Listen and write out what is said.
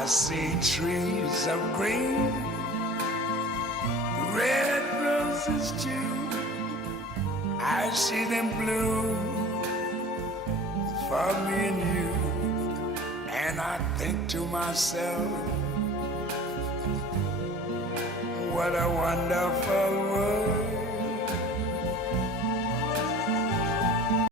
I see trees of green, red roses too. I see them bloom for me and you. And I think to myself, what a wonderful world.